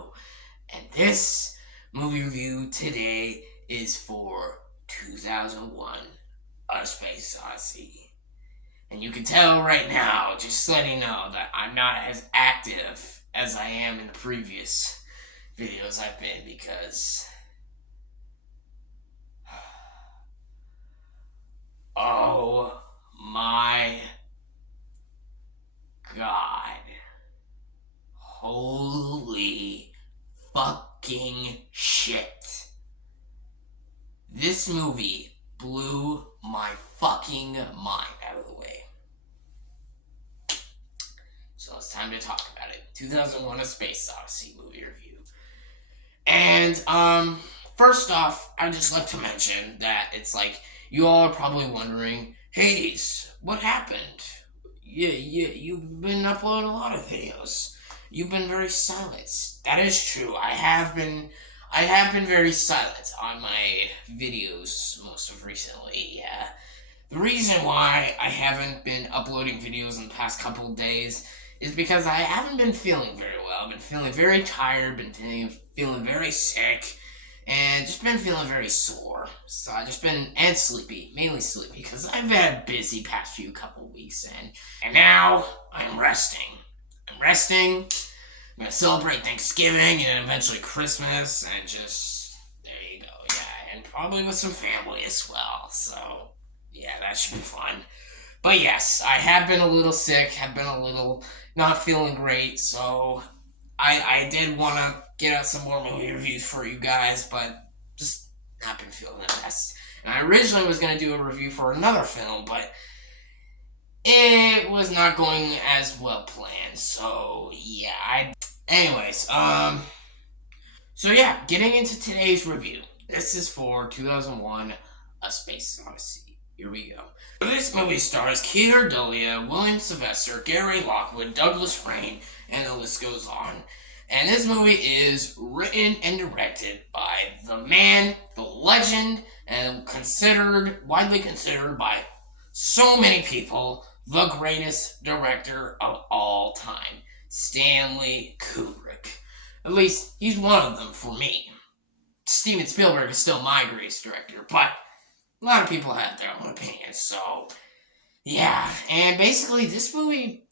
video, and this movie review today is for 2001 A Space Odyssey. And you can tell right now, just letting you know, that I'm not as active as I am in the previous videos I've been, because oh my god. Holy fucking shit. This movie blew my fucking mind out of the way. So it's time to talk about it. 2001 A Space Odyssey movie review. And, first off, I'd just like to mention that it's like, you all are probably wondering, Hades, what happened? You've been uploading a lot of videos. You've been very silent. That is true. I have been very silent on my videos most of recently, yeah. The reason why I haven't been uploading videos in the past couple of days is because I haven't been feeling very well. I've been feeling very tired, been feeling very sick, and just been feeling very sore. So I've just been, and sleepy, mainly sleepy, because I've had a busy past few couple weeks, and now I'm resting. I'm gonna celebrate Thanksgiving and eventually Christmas, and just, there you go, yeah, and probably with some family as well, so, yeah, that should be fun. But yes, I have been a little sick, have been a little not feeling great, so I did want to get out some more movie reviews for you guys, but just not been feeling the best. And I originally was going to do a review for another film, but it was not going as well planned, so yeah, anyways, so yeah, getting into today's review. This is for 2001 A Space Odyssey. Here we go. This movie stars Keir Dullea, William Sylvester, Gary Lockwood, Douglas Rain, and the list goes on. And this movie is written and directed by the man, the legend, and widely considered by so many people, the greatest director of all time, Stanley Kubrick. At least, he's one of them for me. Steven Spielberg is still my greatest director, but a lot of people have their own opinions, so yeah. And basically, this movie's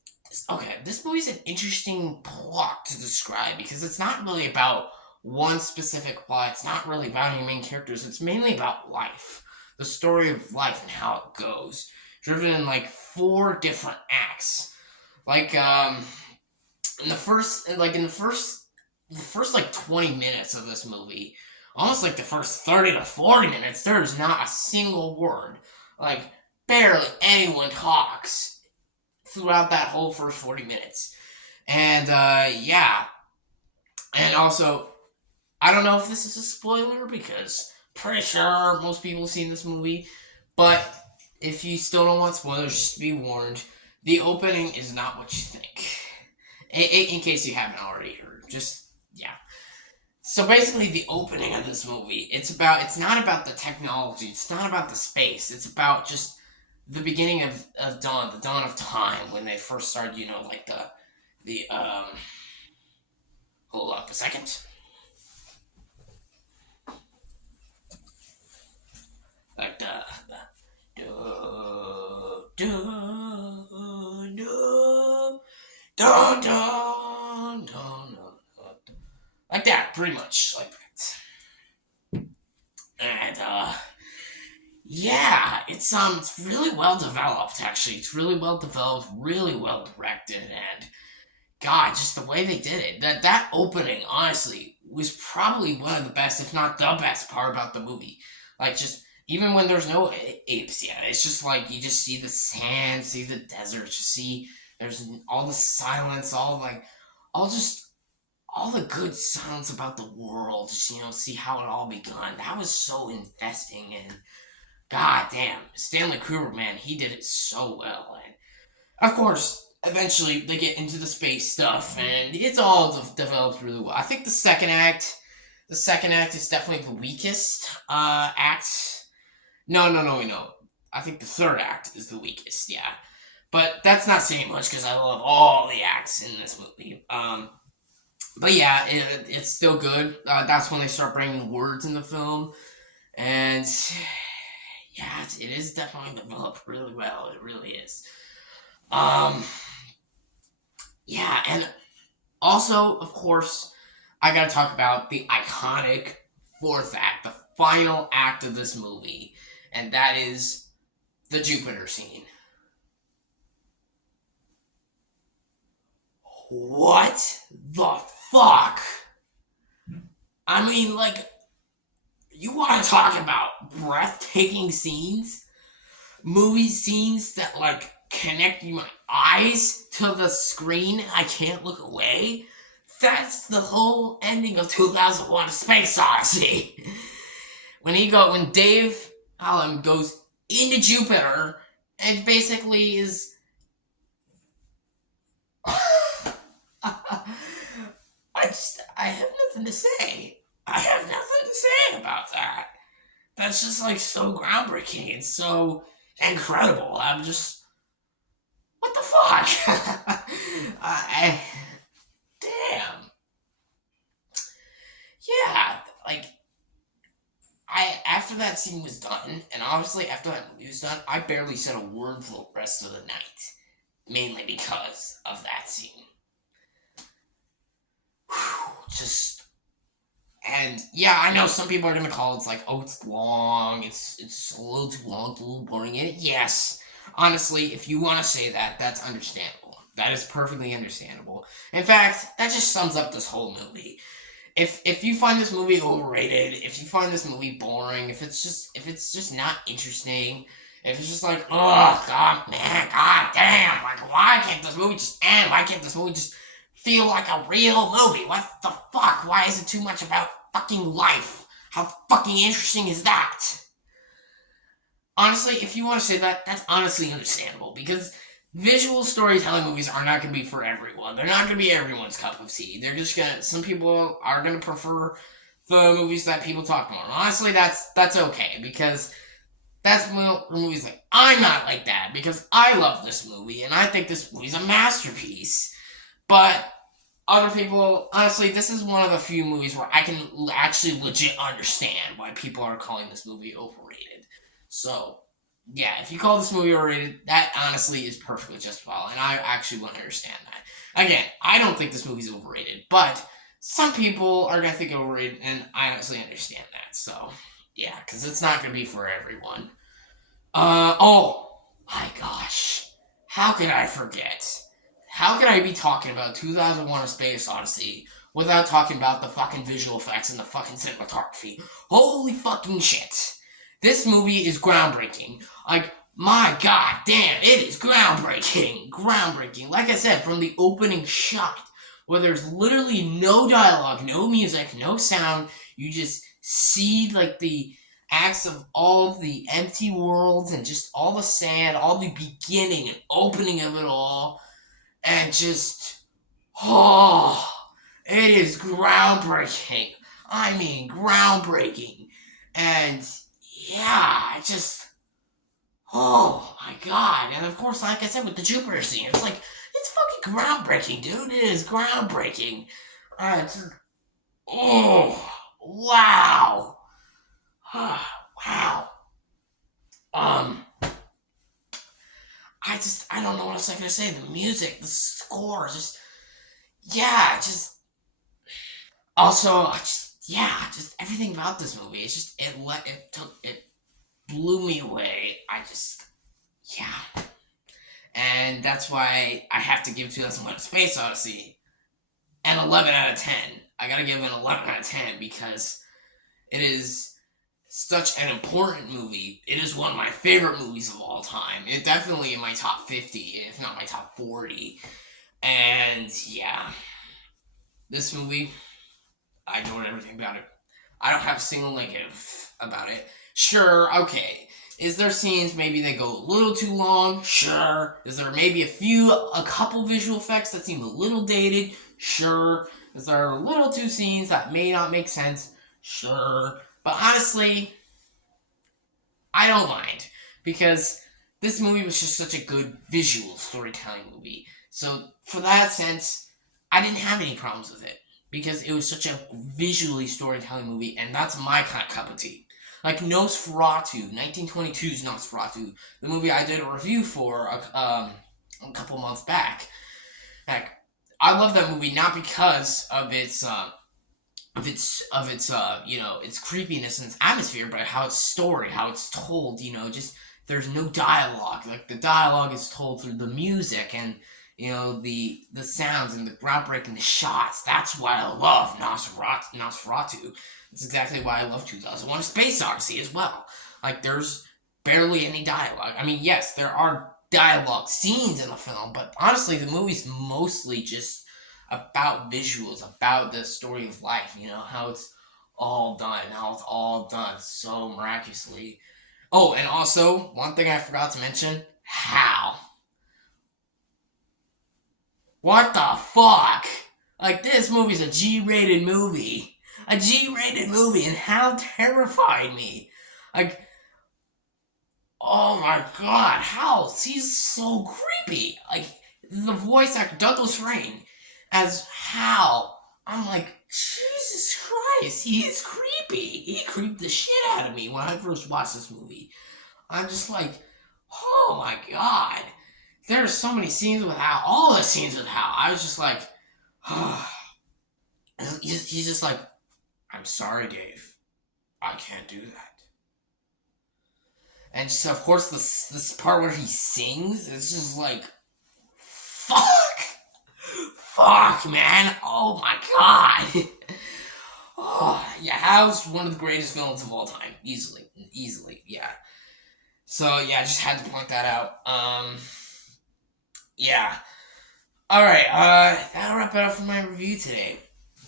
an interesting plot to describe, because it's not really about one specific plot. It's not really about any main characters. It's mainly about life, the story of life and how it goes, driven in like 4 different acts. Like in the first 20 minutes of this movie, almost like the first 30 to 40 minutes, there is not a single word. Like, barely anyone talks throughout that whole first 40 minutes. And, yeah. And also, I don't know if this is a spoiler, because pretty sure most people have seen this movie. But if you still don't want spoilers, just be warned, the opening is not what you think. In case you haven't already heard. Just, yeah. So basically, the opening of this movie, it's not about the technology, it's not about the space, it's about just the beginning of dawn, the dawn of time, when they first started, like hold up a second. Like like that, pretty much, like that. And, yeah, it's really well developed, actually. It's really well developed, really well directed, and God, just the way they did it. That opening, honestly, was probably one of the best, if not the best part about the movie. Like, just, even when there's no apes yet, it's just like, you just see the sand, see the desert, just see, there's all the silence, all the good sounds about the world, just, see how it all begun. That was so investing, and god damn, Stanley Kubrick, man, he did it so well. And of course, eventually they get into the space stuff, and it's all developed really well. I think the second act is definitely the weakest act. No. I think the third act is the weakest, yeah. But that's not saying much, because I love all the acts in this movie. But yeah, it's still good. That's when they start bringing words in the film, and yeah, it is definitely developed really well. It really is. Um, yeah, and also, of course, I gotta talk about the iconic fourth act, the final act of this movie, and that is the Jupiter scene. What the fuck? I mean, like, you want to talk about breathtaking scenes? Movie scenes that, like, connect my eyes to the screen and I can't look away? That's the whole ending of 2001: Space Odyssey. When Dave Allen goes into Jupiter and basically is I have nothing to say. I have nothing to say about that. That's just like so groundbreaking and so incredible. I'm just, what the fuck? I damn. Yeah, like I after that scene was done, and obviously after that movie was done, I barely said a word for the rest of the night, mainly because of that scene. Whew, just and yeah, I know some people are gonna call it's like, oh, it's long, it's a little too long, it's a little boring. And yes, honestly, if you want to say that, that's understandable. That is perfectly understandable. In fact, that just sums up this whole movie. If you find this movie overrated, if you find this movie boring, if it's just not interesting, if it's just like, oh god man, god damn, like why can't this movie just end? Why can't this movie just feel like a real movie? What the fuck? Why is it too much about fucking life? How fucking interesting is that? Honestly, if you want to say that, that's honestly understandable because visual storytelling movies are not going to be for everyone. They're not going to be everyone's cup of tea. They're just gonna. Some people are going to prefer the movies that people talk more. Honestly, that's okay because that's movies like I'm not like that because I love this movie and I think this movie's a masterpiece. But other people, honestly, this is one of the few movies where I can actually legit understand why people are calling this movie overrated. So, yeah, if you call this movie overrated, that honestly is perfectly justifiable, and I actually want to understand that. Again, I don't think this movie's overrated, but some people are gonna think overrated, and I honestly understand that. So, yeah, because it's not gonna be for everyone. Oh my gosh, how can I forget? How can I be talking about 2001: A Space Odyssey without talking about the fucking visual effects and the fucking cinematography? Holy fucking shit. This movie is groundbreaking. Like, my god damn, it is groundbreaking. Groundbreaking. Like I said, from the opening shot, where there's literally no dialogue, no music, no sound, you just see, like, the acts of all of the empty worlds and just all the sand, all the beginning and opening of it all and just, oh, it is groundbreaking. I mean, groundbreaking. And yeah, I just, oh my god. And of course, like I said, with the Jupiter scene, it's like, it's fucking groundbreaking, dude. It is groundbreaking. It's, oh, wow. Wow. Um, I don't know what else I can say. The music, the score, just, yeah, just also, just everything about this movie. It's just it blew me away. Yeah, and that's why I have to give 2001: Space Odyssey an 11 out of 10. I gotta give it an 11 out of 10 because it is such an important movie. It is one of my favorite movies of all time. It definitely in my top 50, if not my top 40. And yeah, this movie, I adored everything about it. I don't have a single negative about it. Sure, okay. Is there scenes maybe they go a little too long? Sure. Is there maybe a couple visual effects that seem a little dated? Sure. Is there a little two scenes that may not make sense? Sure. But honestly, I don't mind because this movie was just such a good visual storytelling movie. So for that sense, I didn't have any problems with it. because it was such a visually storytelling movie, and that's my kind of cup of tea. Like Nosferatu, 1922's Nosferatu, the movie I did a review for a couple months back. Heck, I love that movie not because of its creepiness and its atmosphere, but how it's story, how it's told. Just there's no dialogue. Like the dialogue is told through the music and the sounds and the groundbreaking shots. That's why I love Nosferatu. That's exactly why I love 2001: A Space Odyssey as well. Like there's barely any dialogue. I mean, yes, there are dialogue scenes in the film, but honestly, the movie's mostly just about visuals, about the story of life. How it's all done so miraculously. Oh, and also one thing I forgot to mention: how. What the fuck? Like, this movie's a G-rated movie. A G-rated movie, and how terrified me. Like, oh my god, how? He's so creepy. Like, the voice actor, Douglas Rain, as Hal. I'm like, Jesus Christ, he is creepy. He creeped the shit out of me when I first watched this movie. I'm just like, oh my god. There's so many scenes with Hal. All the scenes with Hal. I was just like, he's just like, I'm sorry, Dave. I can't do that. And just, of course, this part where he sings, it's just like, fuck! Fuck, man! Oh my god! Oh, yeah, Hal's one of the greatest villains of all time. Easily, yeah. So, yeah, I just had to point that out. Yeah. Alright, that'll wrap it up for my review today.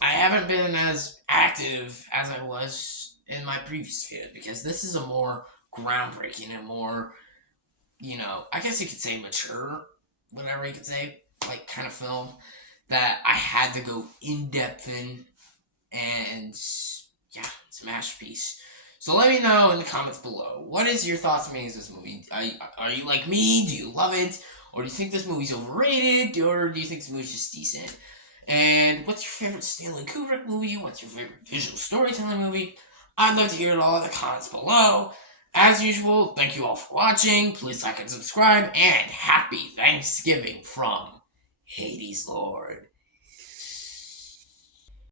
I haven't been as active as I was in my previous video, because this is a more groundbreaking and more, I guess you could say mature, whatever you could say, like, kind of film that I had to go in-depth in, and, yeah, it's a masterpiece. So let me know in the comments below, what is your thoughts on this movie? Are you like me? Do you love it? Or do you think this movie's overrated? Or do you think this movie's just decent? And what's your favorite Stanley Kubrick movie? What's your favorite visual storytelling movie? I'd love to hear it all in the comments below. As usual, thank you all for watching. Please like and subscribe. And happy Thanksgiving from Hades Lord.